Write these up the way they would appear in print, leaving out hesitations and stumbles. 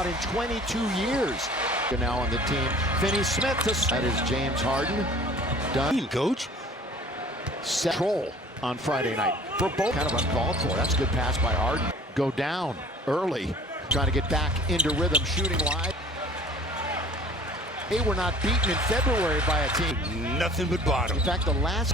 out in 22 years. Now on the team, Finney-Smith. That is James Harden. Done. Coach. Control on Friday night for both. Kind of uncalled for. That's a good pass by Harden. Go down early, trying to get back into rhythm, shooting wide. They were not beaten in February by a team. Nothing but bottom. In fact, the last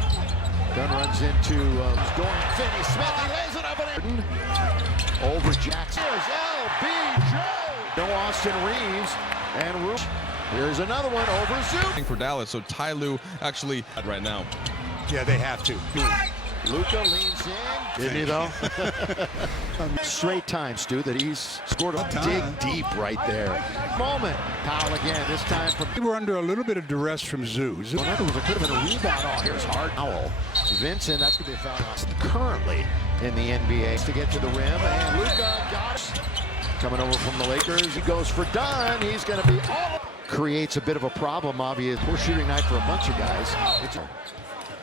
gun runs into Dorian Finney-Smith. He lays it up and over Jackson. Here's LBJ. No Austin Reeves and Roof. Here's another one over Zoom. For Dallas, so Ty Lue actually right now. Yeah, they have to. Luka leans in. Didn't he, though? Straight time, Stu, that he's scored a dig deep right there. Moment. Powell again, this time from... They were under a little bit of duress from Zoo. Well, in other words, it could have been a rebound. Oh, here's Hart. Powell. Vincent, that's going to be a foul currently in the NBA to get to the rim. And Luka got it. Coming over from the Lakers. He goes for Dunn. He's going to be all... Creates a bit of a problem, obviously. Poor shooting night for a bunch of guys. It's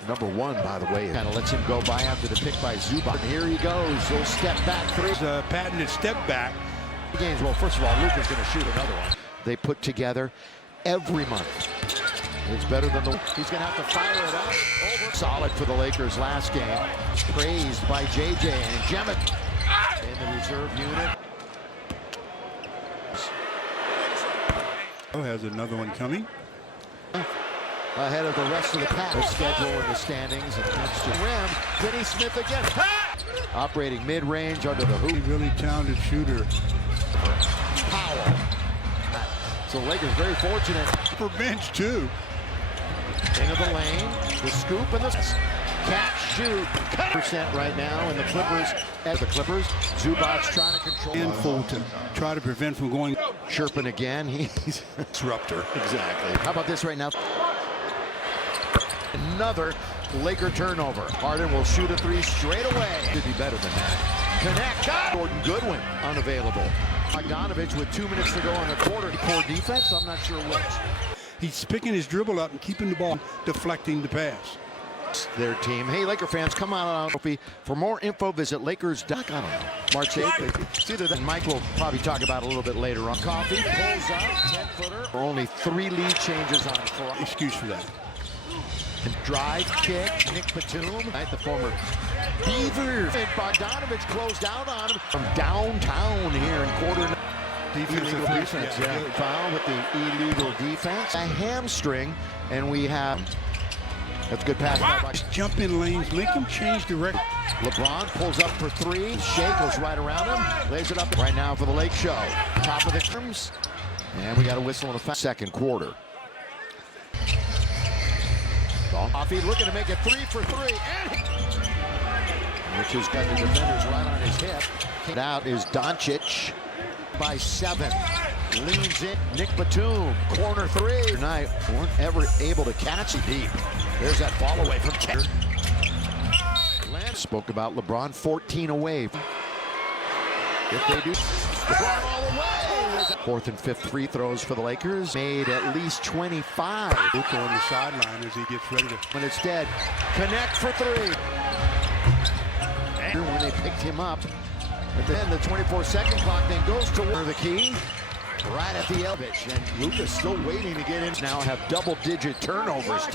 number one, by the way. Kind of lets him go by after the pick by Zubac. And here he goes. He'll step back three. It's a patented step back. Games. Well, first of all, Luka's going to shoot another one. They put together every month. It's better than the... He's going to have to fire it up. Over. Solid for the Lakers last game. Praised by JJ and Jemet in the reserve unit. Has another one coming. Ahead of the rest of the pack. The schedule in the standings and next to rim. Finney-Smith again. Operating mid-range under the hoop. Really talented shooter. Powell. So Lakers very fortunate. For bench too. Into the lane. The scoop and the catch shoot. % right now in the Clippers. As the Clippers, Zubac's trying to control. Handful to try to prevent from going. Chirping again. He's Disruptor. Exactly. How about this right now? Another Laker turnover. Harden will shoot a three straight away. Could be better than that. Connect. Gordon Goodwin unavailable. Bogdanovich with 2 minutes to go in the quarter. Poor defense. I'm not sure which. He's picking his dribble up and keeping the ball, deflecting the pass. Their team. Hey, Laker fans, come on out. For more info, visit Lakers.com. I don't know. March 8th. It's either that Mike will probably talk about a little bit later on. Coffee pulls up, 10-footer. Only 3 lead changes on Friday. Excuse for that. Drive kick, Nick Batum, right, the former Beavers. And Bogdanovich closed out on him from downtown here in quarter. Illegal defense, yeah. Foul with the illegal defense. A hamstring, and we have... That's a good pass by Bucks. Jump in lanes, make him change direction. LeBron pulls up for 3. Shea goes right around him. Lays it up right now for the Lake Show. Top of the terms. And we got a whistle in the second quarter. Coffee looking to make it 3 for 3. Which has got the defenders right on his hip. Out is Doncic by 7. Leans in. Nick Batum. Corner 3. Tonight weren't ever able to catch it deep. There's that fall away from Kerr. Lance spoke about LeBron 14 away. If they do, LeBron all the way. 4th and 5th free throws for the Lakers. Made at least 25. Luka on the sideline as he gets ready to. When it's dead, connect for 3. And when they picked him up, at the end, the 24-second clock then goes to the key. Right at the elbow. And Luka's still waiting to get in. Now have double-digit turnovers.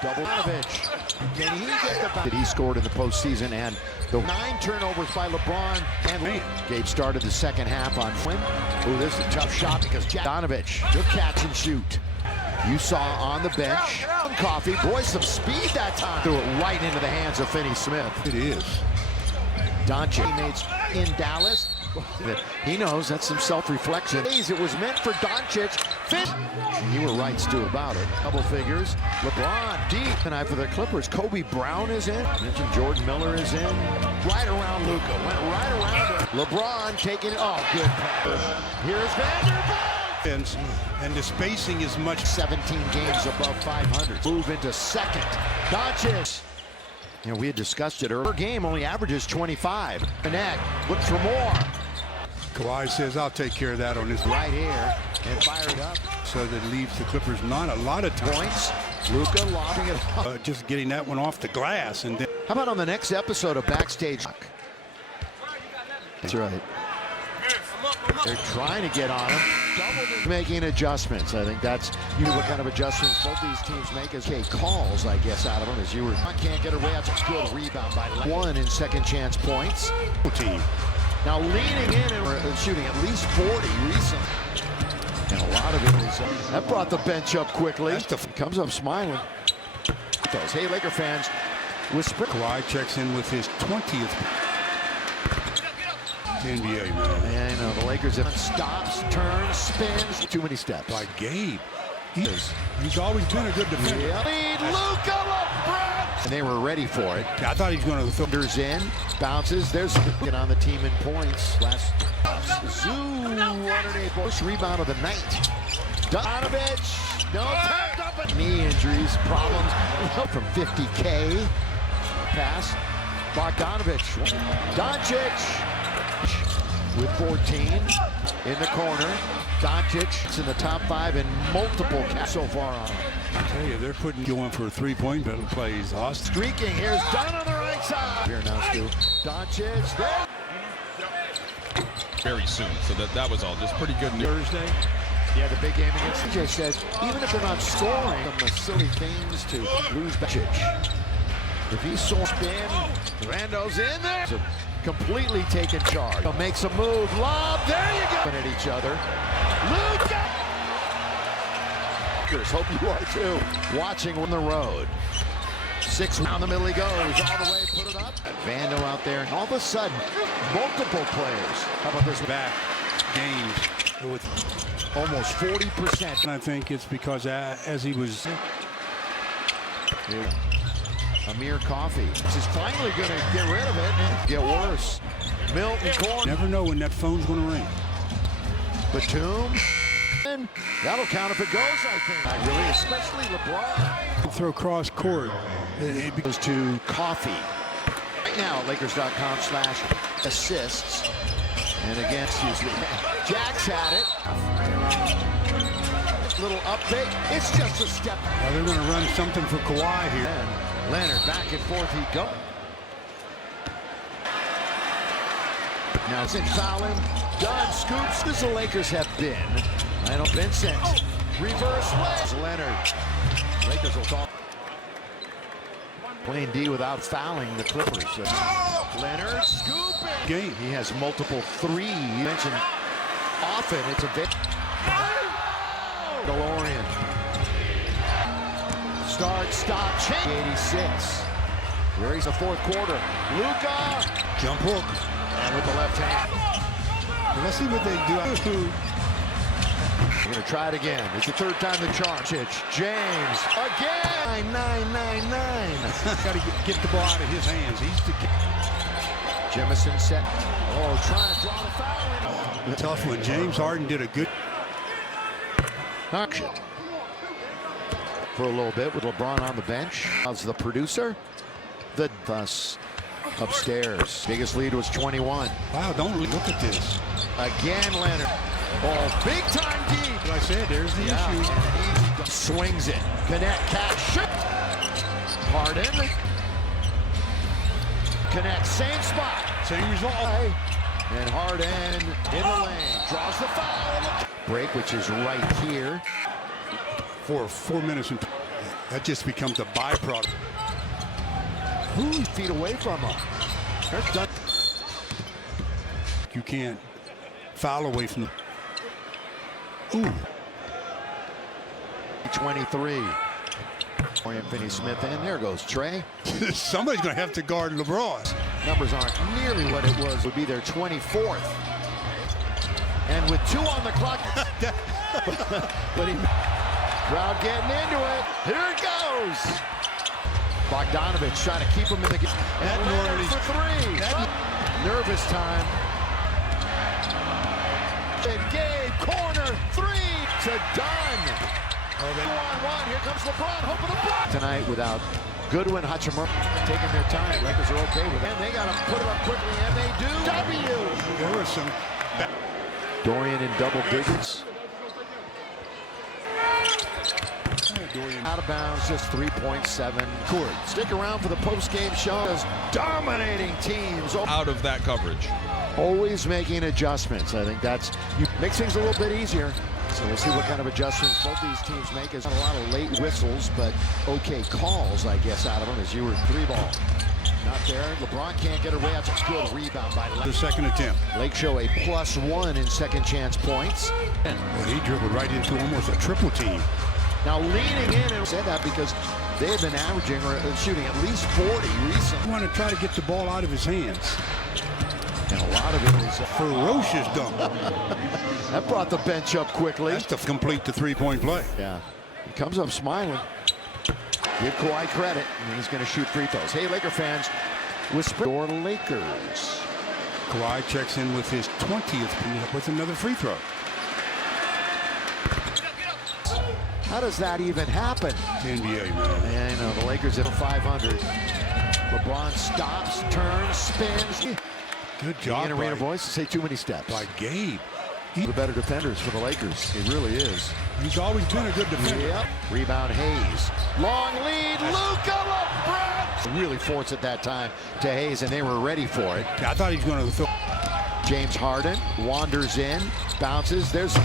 Bogdanovich. Can he get the back that he scored in the postseason? And the 9 turnovers by LeBron and Gabe started the second half on Flynn. Oh, this is a tough shot because Bogdanovich, good catch and shoot. You saw on the bench. Coffee, boy, some speed that time. Threw it right into the hands of Finney-Smith. It is. Doncic teammates in Dallas. He knows that's some self-reflection. It was meant for Doncic. You were right, Stu, about it. Double figures. LeBron deep. Tonight for the Clippers. Kobe Brown is in. Mentioned Jordan Miller is in. Right around Luka. Went right around him. LeBron taking it. Oh, good pass. Here's Vanderbilt. And the spacing is much. 17 games above 500. Move into second. Doncic. You know, we had discussed it earlier. Per game only averages 25. Connect. Looks for more. Kawhi says, I'll take care of that on his right here and fire it up. So that leaves the Clippers not a lot of time. Points. Luka lobbing it up. Just getting that one off the glass. And then how about on the next episode of Backstage? That's right. They're trying to get on him. Making adjustments. I think that's what kind of adjustments both these teams make. As calls, I guess, out of them. As you were can't get away. That's a good rebound by one in second chance points. Team now leaning in and shooting at least 40 recently. And a lot of it is that brought the bench up quickly. Comes up smiling. Hey, Laker fans, whisper. Kawhi checks in with his 20th NBA, man. Yeah, I know the Lakers have stops, turns, spins, too many steps. By Gabe, he's always been a good defender. Lead Luka LeBron, and they were ready for it. I thought he was going to throw. Thunders in, bounces. There's get on the team in points. Last Zoo underneath. First rebound of the night. Donovich, no tapped up. Knee injuries, problems from 50K. Pass. Bogdanovich, Doncic. With 14 in the corner. Doncic in the top 5 in multiple caps so far on. I tell you, they're going for 3-point plays. Austin. Streaking. Here's Dunn on the right side. Here now, Stu. Doncic there. Very soon. So that was all just pretty good news. Thursday. Yeah, the big game against CJ says, even if they're not scoring, some silly things to lose Doncic. If he's so spin, Rando's in there. So completely taking charge. Makes a move, lob, there you go. At each other. Luka! Hope you are too. Watching on the road. 6 down the middle he goes, all the way, put it up. Vando out there, and all of a sudden, multiple players. How about this Back games with almost 40%. And I think it's because as he was. Yeah. Amir Coffee. This is finally going to get rid of it and get worse. Milton corner. Never know when that phone's going to ring. Batum. And that'll count if it goes, I think. Not really, especially LeBron. Throw cross court. It goes to Coffee. Right now, Lakers.com/assists. And again, Jack's had it. Little update. It's just a step. Now they're going to run something for Kawhi here. And Leonard back and forth he go. Now it's in foul him. Dunn scoops. This the Lakers have been. Lionel Vincent. Reverse leg. Leonard. Lakers will talk. Playing D without fouling the Clippers. Leonard scooping. Game. He has multiple threes. You mentioned often it's a bit. DeLorean. Start, stop, change. 86. Here he's the fourth quarter. Luka. Jump hook. And with the left hand. Let's see what they do. We're going to try it again. It's the third time the charge. James again. 9-9-9-9. Got to get the ball out of his hands. He's the Jemison set. Oh, trying to draw the foul in. a tough one. James Harden did a good action for a little bit with LeBron on the bench. As the producer, the thus upstairs. Biggest lead was 21. Wow, don't look at this. Again, Leonard. Oh, big time deep. Like I said, there's the issue. He swings it. Connect, catch, shoot. Harden. Connect, same spot. Same result. And Harden in the lane. Draws the foul. Break, which is right here. For 4 minutes. And that just becomes a byproduct. 2 feet away from him. They're done. You can't foul away from the. Ooh. 23. Dorian Finney-Smith, and there goes Trey. Somebody's going to have to guard LeBron. Numbers aren't nearly what it was. Would be their 24th. And with 2 on the clock. But he, crowd getting into it. Here it goes. Bogdanovich trying to keep him in the game. And Leonard for 3. Nervous time. And Gabe, corner, 3 to Dunn. 2-on-1. Here comes LeBron. Hoping to block. Tonight without Goodwin, Hachimura taking their time. Lakers are okay with it. And they got to put it up quickly, and they do. W. There was some. Dorian in double digits. Out of bounds, just 3.7 court. Stick around for the post-game show as dominating teams. Out of that coverage. always making adjustments. I think that's makes things a little bit easier. So we'll see what kind of adjustments both these teams make. There's a lot of late whistles, but okay calls, I guess, out of them as you were 3-ball. Not there. LeBron can't get away. That's a good rebound by The second attempt. Lake Show a +1 in second chance points. Well, he dribbled right into almost a triple team. Now leaning in, and said that because they have been averaging or shooting at least 40 recently. He wanted to try to get the ball out of his hands. And a lot of it is Ferocious dunk. that brought the bench up quickly. That's to complete the three-point play. Yeah, he comes up smiling. Give Kawhi credit, and he's going to shoot free throws. Hey, Laker fans, whisper your Lakers. Kawhi checks in with his 20th with another free throw. How does that even happen? It's the NBA, man. Yeah, I know, the Lakers at 500. LeBron stops, turns, spins. Good job In arena voice, say too many steps. by Gabe. The better defenders for the Lakers. He really is. He's always been a good defender. Yep. Rebound Hayes. Long lead. Luka LeBron. Really forced at that time to Hayes, and they were ready for it. I thought he was going to throw. James Harden wanders in, bounces. There's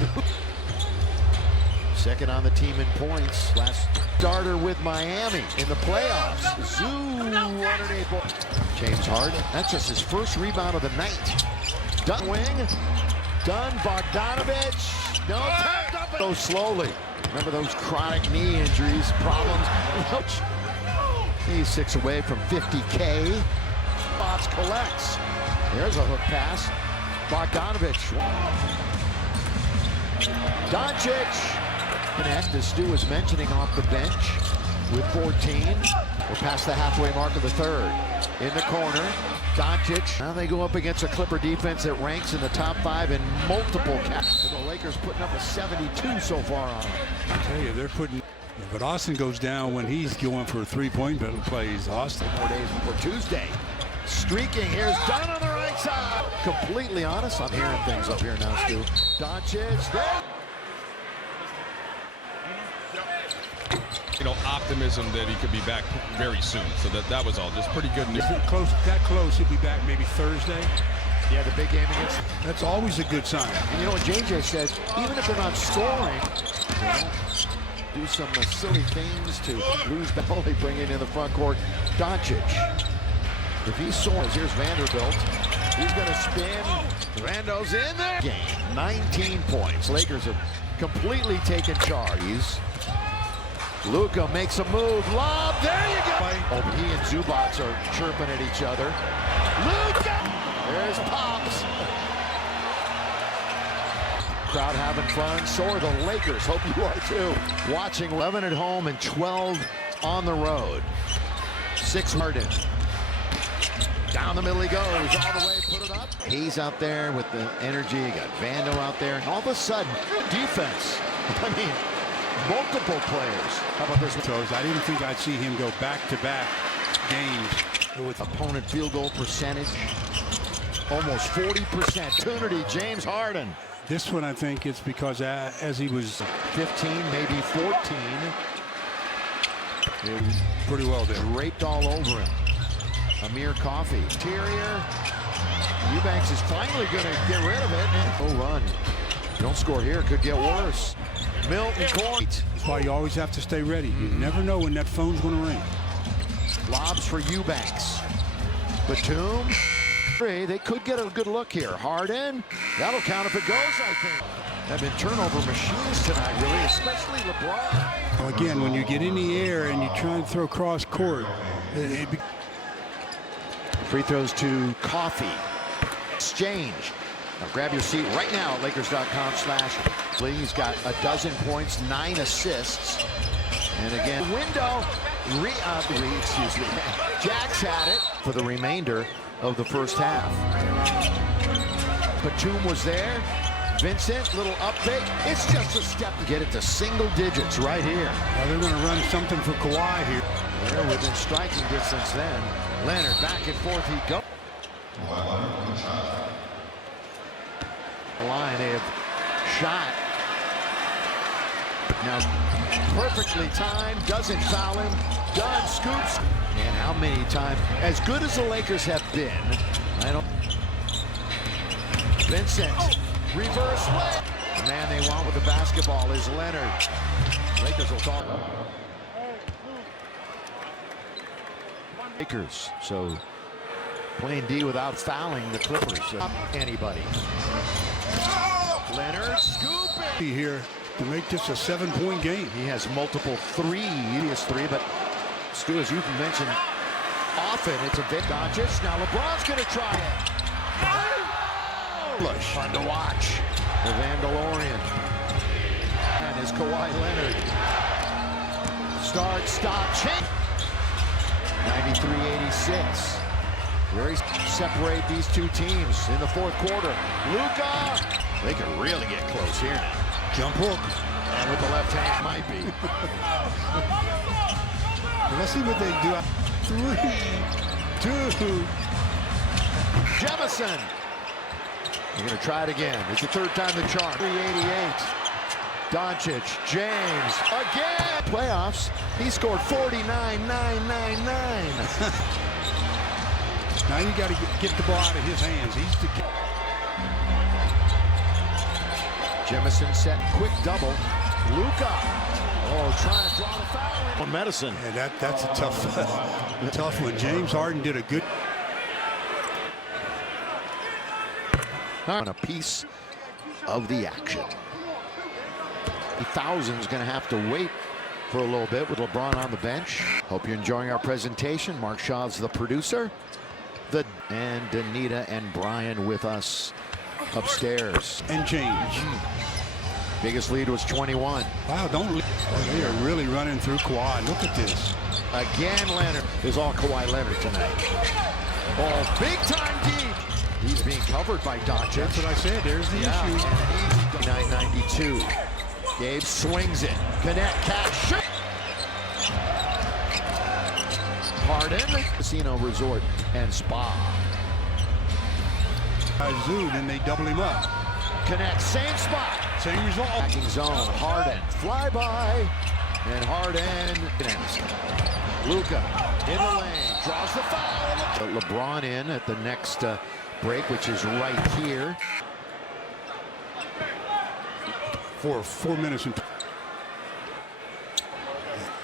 second on the team in points. Last starter with Miami in the playoffs. Zoo underneath. James Harden. That's just his first rebound of the night. Dunn wing. Done. Bogdanovich. No, tapped up. Go slowly. Remember those chronic knee injuries, problems. He's 6 away from 50K. Spots collects. There's a hook pass. Bogdanovich. Doncic. Connect, as Stu was mentioning, off the bench with 14. We're past the halfway mark of the third. In the corner, Doncic. Now they go up against a Clipper defense that ranks in the top 5 in multiple caps. The Lakers putting up a 72 so far on them. I tell you, they're putting. But Austin goes down when he's going for a three-point plays. Austin. 4 days before Tuesday. Streaking. Here's Dunn on the right side. Completely honest. I'm hearing things up here now, Stu. Doncic. There. You know, optimism that he could be back very soon. So that was all just pretty good news. That close, he'll be back maybe Thursday. Yeah, the big game against. That's always a good sign. And you know what JJ says? Even if they're not scoring, do some silly things to lose the ball. They bring it in the front court. Doncic. If he soars, here's Vanderbilt. He's going to spin. Rando's in there. Game. 19 points. Lakers have completely taken charge. Luka makes a move. Lob. There you go. Oh, he and Zubac are chirping at each other. Luka. There's Pops. Crowd having fun. So are the Lakers. Hope you are too. Watching 11 at home and 12 on the road. 6 Harden. Down the middle he goes. All the way. Put it up. Hayes out there with the energy. You got Vando out there. And all of a sudden, defense. I mean, multiple players. How about this? I didn't think I'd see him go back-to-back games with opponent field goal percentage. Almost 40%. Opportunity, James Harden. This one, I think it's because as he was 15, maybe 14. It was pretty well there. Draped all over him. Amir Coffey. Interior. Eubanks is finally going to get rid of it. And run. Don't score here. Could get worse. Milton Court. That's why you always have to stay ready. You never know when that phone's going to ring. Lobs for Eubanks. Batum. They could get a good look here. Harden. That'll count if it goes, I think. Have been turnover machines tonight, really, especially LeBron. Well, again, when you get in the air and you try and throw cross court, free throws to Coffey. Exchange. Now grab your seat right now at Lakers.com/. He's got 12 points, 9 assists. And again, window. Excuse me. Jack's had it for the remainder of the first half. Batum was there. Vincent, little up fake. It's just a step to get it to single digits right here. Well, they're going to run something for Kawhi here. They're within striking distance then. Leonard back and forth he goes. Line, they have shot. Now perfectly timed, doesn't foul him. Dunn scoops. And how many times? As good as the Lakers have been, I don't. Vincent, reverse lay. The man they want with the basketball is Leonard. Lakers will talk. Lakers, so playing D without fouling the Clippers. Anybody. Leonard scooping. Here to make this a 7-point game. He has multiple threes. He has three, but Stu, as you mentioned, often it's a bit Doncic. Now LeBron's going to try it. Fun to watch. The Vandalorian. And is Kawhi Leonard. Start, stop, change. 93-86. Very separate these two teams in the fourth quarter. Luka. They can really get close here now. Jump hook. And with the left hand, might be. Let's see what they do. 3, 2. Jefferson. They're going to try it again. It's the third time the charm. 388. Doncic, James, again. Playoffs. He scored 49-9-9-9. Now you got to get the ball out of his hands. He's the Jefferson set quick double. Luka. Oh, trying to draw the foul on medicine. Yeah, that's a tough one. James Harden did a good. On a piece of the action. 1,000's going to have to wait for a little bit with LeBron on the bench. Hope you're enjoying our presentation. Mark Shaw's the producer. And Danita and Brian with us upstairs. And James. Biggest lead was 21. Wow, they are really running through Kawhi. Look at this. Again, Leonard is all Kawhi Leonard tonight. Oh, big time deep. He's being covered by Doncic. That's what I said. There's the issue. 992. Gabe swings it. Connect, catch, shoot. Harden. Casino Resort and Spa. Zoo, then they double him up. Connect, same spot. Same result. Backing zone. Harden. Flyby. And Harden. Luka in the lane. Draws the foul. LeBron in at the next break, which is right here. For 4 minutes and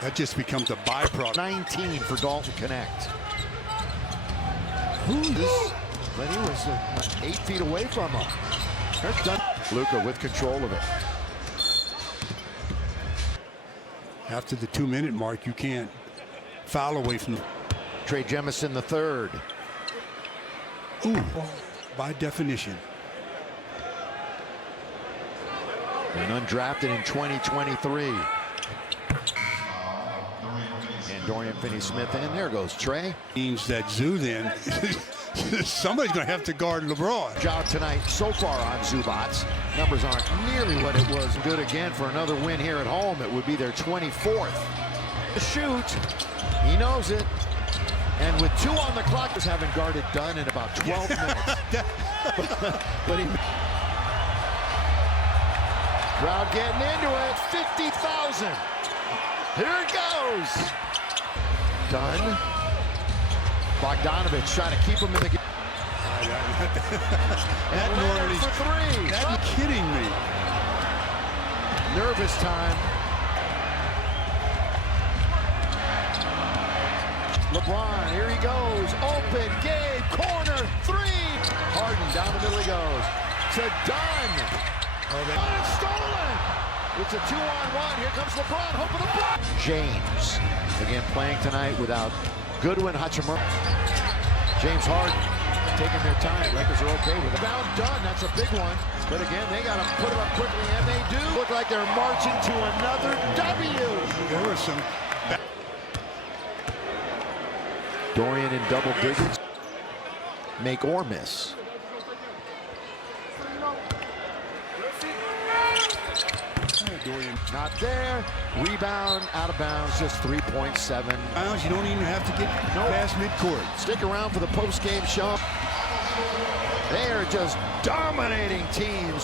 that just becomes a byproduct. 19 for Dalton Connect. But he was 8 feet away from him. There's done. Luka with control of it. After the 2-minute mark, you can't foul away from the Trey Jemison the third. Ooh, by definition. And undrafted in 2023. And Dorian Finney-Smith, and there goes Trey. Means that Zoo then, somebody's going to have to guard LeBron. Job tonight so far on Zubats. Numbers aren't nearly what it was. Good again for another win here at home. It would be their 24th. The shoot. He knows it. And with 2 on the clock, just haven't guarded done in about 12 minutes. But he... Crowd getting into it. 50,000. Here it goes. Done. Bogdanovich trying to keep him in the game. And Leonard for 3. That's kidding me. Nervous time. LeBron, here he goes. Open, Gabe, corner, 3. Harden, down the middle he goes. To Dunn. It's stolen. It's a 2-on-1. Here comes LeBron. Hope of the block. James, again playing tonight without Goodwin, Hachimura. James Harden taking their time. Lakers are okay with it. Now done. That's a big one. But again, they got to put it up quickly, and they do. Look like they're marching to another W. There were some. Dorian in double digits. Make or miss. Dorian. Not there. Rebound, out of bounds, just 3.7. Bounds, you don't even have to get past midcourt. Stick around for the post-game show. They are just dominating teams.